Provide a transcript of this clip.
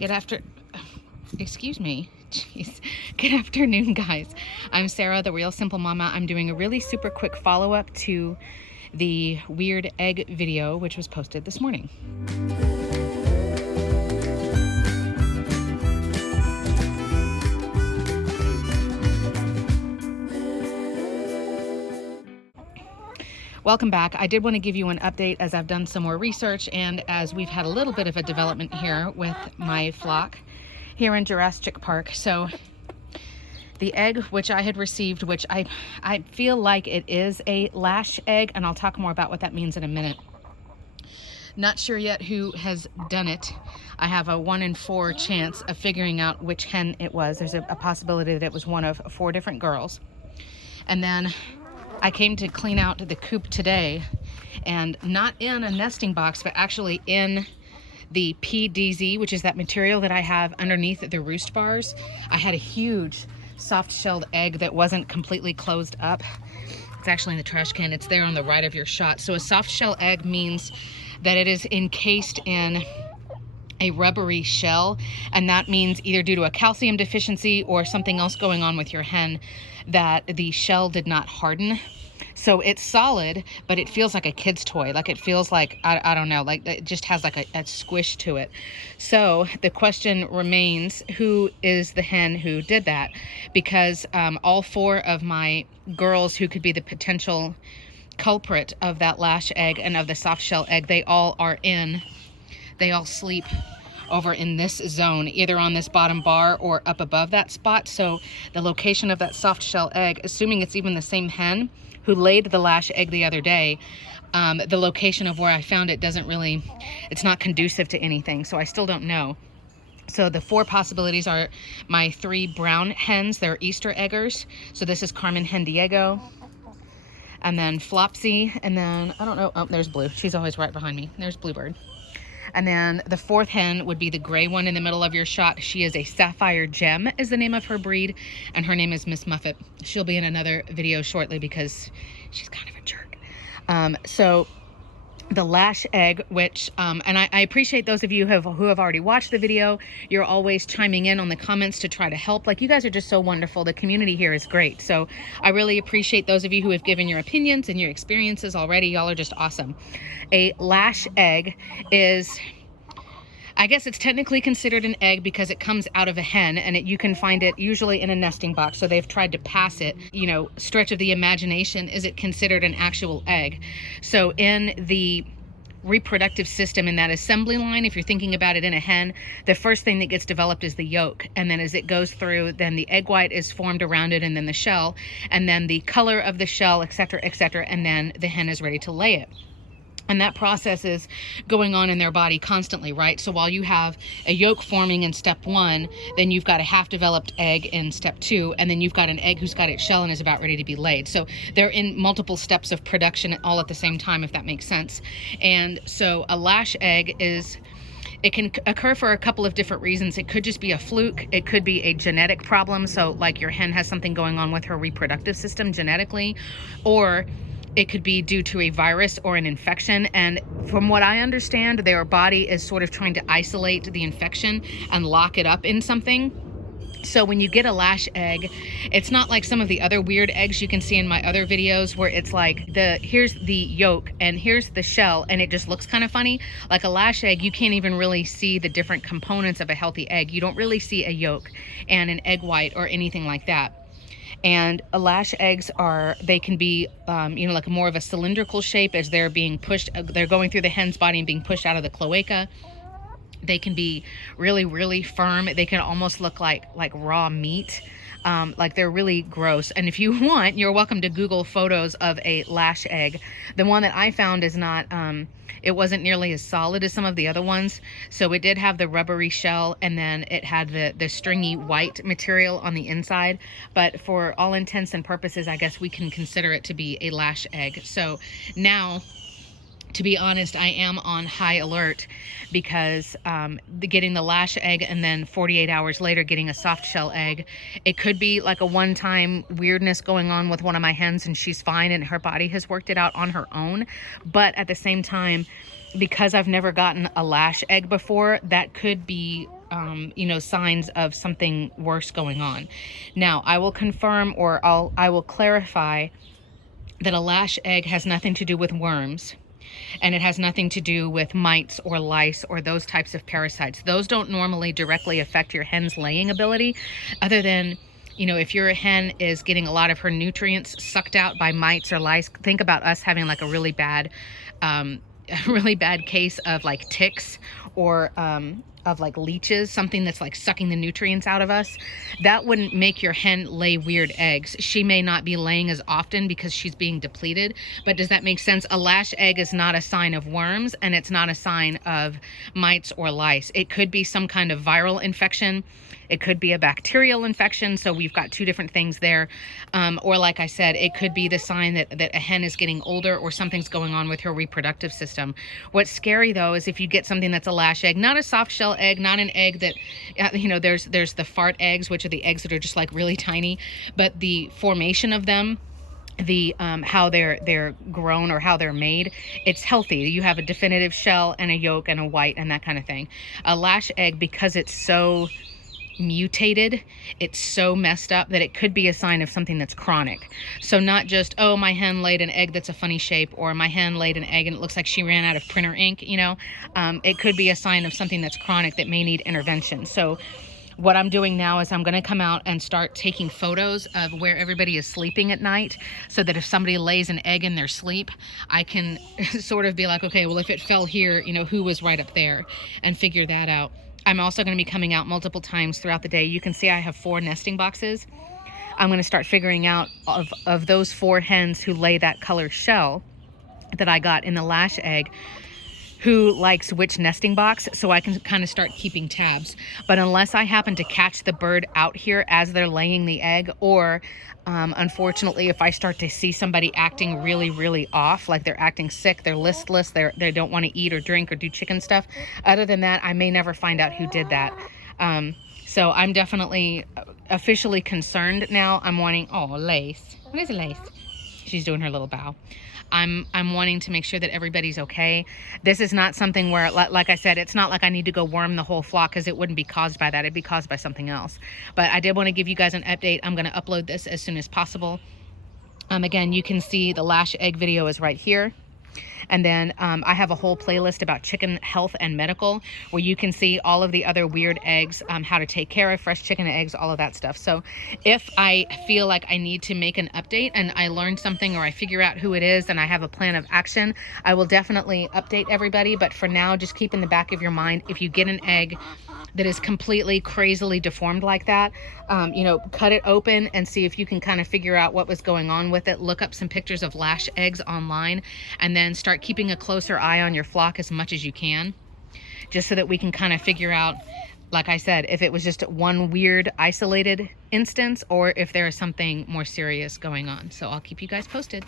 Excuse me. Jeez. Good afternoon, guys. I'm Sarah, the Real Simple Mama. I'm doing a really super quick follow-up to the weird egg video, which was posted this morning. Welcome back. I did want to give you an update as I've done some more research and as we've had a little bit of a development here with my flock here in Jurasschic Park. So the egg which I had received, which I feel like it is a lash egg, and I'll talk more about what that means in a minute. Not sure yet who has done it. I have a 1 in 4 chance of figuring out which hen it was. There's a possibility that it was one of 4 different girls. And then I came to clean out the coop today, and not in a nesting box, but actually in the PDZ, which is that material that I have underneath the roost bars. I had a huge soft-shelled egg that wasn't completely closed up. It's actually in the trash can. It's there on the right of your shot. So a soft-shell egg means that it is encased in a rubbery shell, and that means either due to a calcium deficiency or something else going on with your hen that the shell did not harden. So it's solid, but it feels like a kid's toy. Like it feels like, I don't know, like it just has like a squish to it. So the question remains, who is the hen who did that? Because all 4 of my girls who could be the potential culprit of that lash egg and of the soft shell egg, they all sleep over in this zone, either on this bottom bar or up above that spot. So the location of that soft shell egg, assuming it's even the same hen who laid the lash egg the other day, the location of where I found it it's not conducive to anything. So I still don't know. So the 4 possibilities are my 3 brown hens. They're Easter eggers. So this is Carmen Hen Diego, and then Flopsy, and then I don't know. Oh, there's Blue. She's always right behind me. There's Bluebird. And then the 4th hen would be the gray one in the middle of your shot. She is a Sapphire Gem is the name of her breed, and her name is Miss Muffet. She'll be in another video shortly because she's kind of a jerk. So the lash egg, which, and I appreciate those of you who have already watched the video. You're always chiming in on the comments to try to help. Like, you guys are just so wonderful. The community here is great. So I really appreciate those of you who have given your opinions and your experiences already. Y'all are just awesome. A lash egg is, I guess it's technically considered an egg because it comes out of a hen, and you can find it usually in a nesting box. So they've tried to pass it, stretch of the imagination. Is it considered an actual egg? So in the reproductive system, in that assembly line, if you're thinking about it in a hen, the first thing that gets developed is the yolk, and then as it goes through, then the egg white is formed around it, and then the shell, and then the color of the shell, etc., and then the hen is ready to lay it. And that process is going on in their body constantly, right? So while you have a yolk forming in step 1, then you've got a half-developed egg in step 2, and then you've got an egg who's got its shell and is about ready to be laid. So they're in multiple steps of production all at the same time, if that makes sense. And so a lash egg it can occur for a couple of different reasons. It could just be a fluke. It could be a genetic problem. So like your hen has something going on with her reproductive system genetically, or it could be due to a virus or an infection. And from what I understand, their body is sort of trying to isolate the infection and lock it up in something. So when you get a lash egg, it's not like some of the other weird eggs you can see in my other videos where it's like here's the yolk and here's the shell and it just looks kind of funny. Like a lash egg, you can't even really see the different components of a healthy egg. You don't really see a yolk and an egg white or anything like that. And lash eggs they can be, like more of a cylindrical shape as they're being pushed. They're going through the hen's body and being pushed out of the cloaca. They can be really, really firm. They can almost look like raw meat. Like they're really gross. And if you want, you're welcome to Google photos of a lash egg. The one that I found is not, it wasn't nearly as solid as some of the other ones. So it did have the rubbery shell, and then it had the stringy white material on the inside. But for all intents and purposes, I guess we can consider it to be a lash egg. So now, to be honest, I am on high alert because getting the lash egg and then 48 hours later getting a soft shell egg, it could be like a one-time weirdness going on with one of my hens and she's fine and her body has worked it out on her own. But at the same time, because I've never gotten a lash egg before, that could be you know, signs of something worse going on. Now, I will confirm, or I will clarify that a lash egg has nothing to do with worms, and it has nothing to do with mites or lice or those types of parasites. Those don't normally directly affect your hen's laying ability, other than, you know, if your hen is getting a lot of her nutrients sucked out by mites or lice. Think about us having like a really bad case of like ticks, or of like leeches, something that's like sucking the nutrients out of us. That wouldn't make your hen lay weird eggs. She may not be laying as often because she's being depleted, but does that make sense? A lash egg is not a sign of worms, and it's not a sign of mites or lice. It could be some kind of viral infection. It could be a bacterial infection, so we've got two different things there. Or like I said, it could be the sign that a hen is getting older, or something's going on with her reproductive system. What's scary though is if you get something that's a lash egg, not a soft shell egg, not an egg that, you know, there's the fart eggs, which are the eggs that are just like really tiny, but the formation of them, the how they're grown or how they're made, it's healthy. You have a definitive shell and a yolk and a white and that kind of thing. A lash egg, because it's so mutated, it's so messed up, that it could be a sign of something that's chronic. So not just, oh, my hen laid an egg that's a funny shape, or my hen laid an egg and it looks like she ran out of printer ink, you know. It could be a sign of something that's chronic that may need intervention. So what I'm doing now is I'm going to come out and start taking photos of where everybody is sleeping at night, so that if somebody lays an egg in their sleep, I can sort of be like, okay, well, if it fell here, you know, who was right up there, and figure that out. I'm also going to be coming out multiple times throughout the day. You can see I have 4 nesting boxes. I'm going to start figuring out of those 4 hens who lay that color shell that I got in the lash egg, who likes which nesting box, so I can kind of start keeping tabs. But unless I happen to catch the bird out here as they're laying the egg, or unfortunately, if I start to see somebody acting really, really off, like they're acting sick, they're listless, they don't want to eat or drink or do chicken stuff, other than that, I may never find out who did that. So I'm definitely officially concerned now. I'm wanting, oh, Lace. What is Lace? She's doing her little bow. I'm wanting to make sure that everybody's okay. This is not something where, like I said, it's not like I need to go worm the whole flock, because it wouldn't be caused by that. It'd be caused by something else. But I did want to give you guys an update. I'm going to upload this as soon as possible. Again, you can see the lash egg video is right here. And then I have a whole playlist about chicken health and medical, where you can see all of the other weird eggs, how to take care of fresh chicken eggs, all of that stuff. So if I feel like I need to make an update and I learned something, or I figure out who it is and I have a plan of action, I will definitely update everybody. But for now, just keep in the back of your mind, if you get an egg that is completely crazily deformed like that, you know, cut it open and see if you can kind of figure out what was going on with it. Look up some pictures of lash eggs online, and then start keeping a closer eye on your flock as much as you can, just so that we can kind of figure out, like I said, if it was just one weird isolated instance, or if there is something more serious going on. So I'll keep you guys posted.